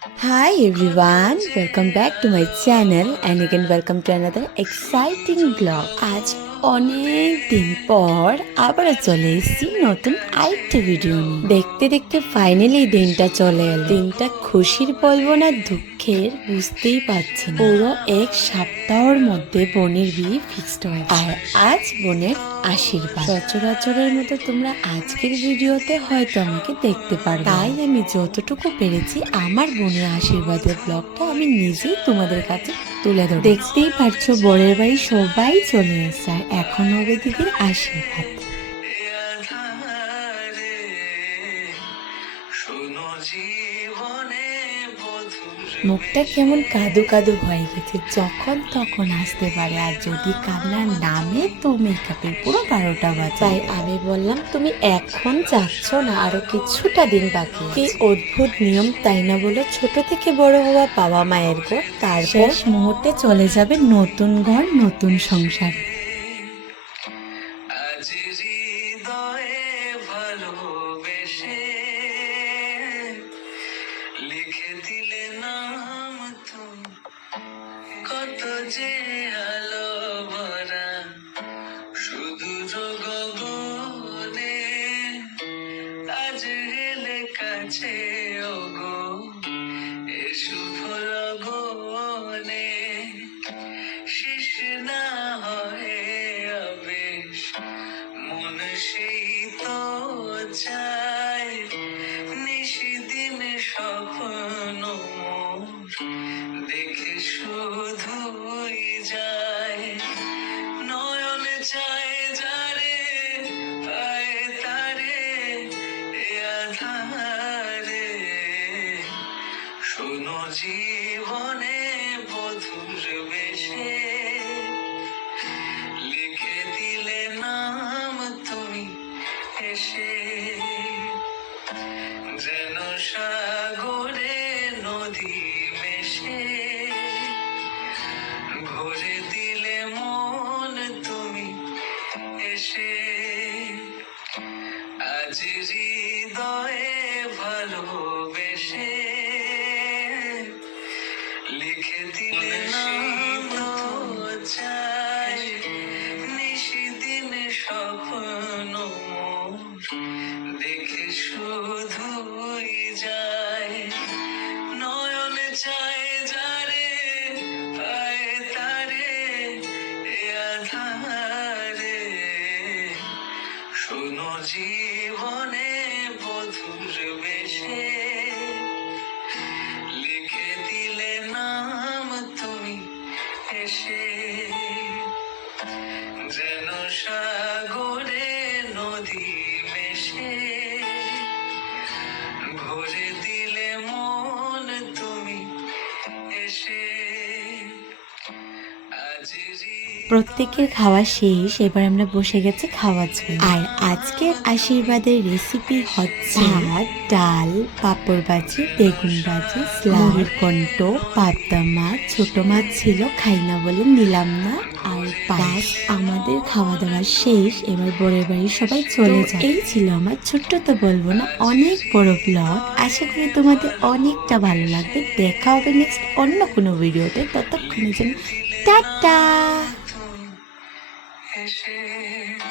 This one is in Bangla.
Hi everyone, welcome back to my channel and again welcome to another exciting vlog. আজ অনেক দিন পর আবার চলে এসেছি নতুন আরেকটা ভিডিও দেখতে দেখতে ফাইনালি দিনটা চলে এলো। দিনটা খুশির বলব না, দুঃখের, বুঝতেই পারছি পুরো এক সপ্তাহের মধ্যে বোনের বিয়ে ফিক্সড হয় আর আজ বোনের আশীর্বাদ। সচরাচরের মতো তোমরা আজকের ভিডিওতে হয়তো আমাকে দেখতে পারবে। তাই আমি যতটুকু পেরেছি আমার বোনের আশীর্বাদের ব্লগটা আমি নিজেই তোমাদের কাছে তুলে ধরো দেখতেই পারছ বরের বাড়ি সবাই চলে এসছে। আর এখন হবে দিদির আশীর্বাদ। জীবনে মুখটা কেমন কাদু কাদু হয়ে গেছে। যখন তখন আসতে পারে, আর যদি কান্নার নামে তো মেকআপের পুরো বারোটা বাজে। তাই আমি বললাম, তুমি এখন যাচ্ছ না, আরও কিছুটা দিন বাকি কি অদ্ভুত নিয়ম, তাই না বলো ছোট থেকে বড় হওয়া বাবা মায়ের ঘর তার শেষ মুহূর্তে চলে যাবে নতুন ঘর, নতুন সংসার। কত যে আলো ভরা, শুধু গগনে আজ এলে কাছে ওগো, এ শুভ লগনে। শেষ না হয় আবেশ মন সেই তো চায়। জীবনে বধুর বেশে লিখে দিলে নাম তুমি এসে যেন সাগরে নদী মেশে। ভরে দিলে মন তুমি এসে আজ হৃদয়ে ভালোবেসে দিলে নাম তো চাই নিশিদিন স্বপ্ন দেখে শুধুই এসে আজ হৃদয় প্রত্যেকের খাওয়া শেষ এবার আমরা বসে গেছি খাওয়ার জন্য। আর আজকের আশীর্বাদের রেসিপি হচ্ছে ভাত ডাল পাঁপড় বাজি বেগুন ভাজি মুড়ির কণ্ঠ পাবদা মাছ ছোট মাছ ছিল খাই না বলে নিলাম না। আর বাস আমাদের খাওয়া দাওয়া শেষ এবার বরের বাড়ি সবাই চলে যায়। এই ছিল আমার ছোট্ট তো বলব না অনেক বড় ব্লগ আশা করি তোমাদের অনেকটা ভালো লাগবে। দেখা হবে নেক্সট অন্য কোনো ভিডিওতে ততক্ষণের জন্য টাটা! 감사합니다.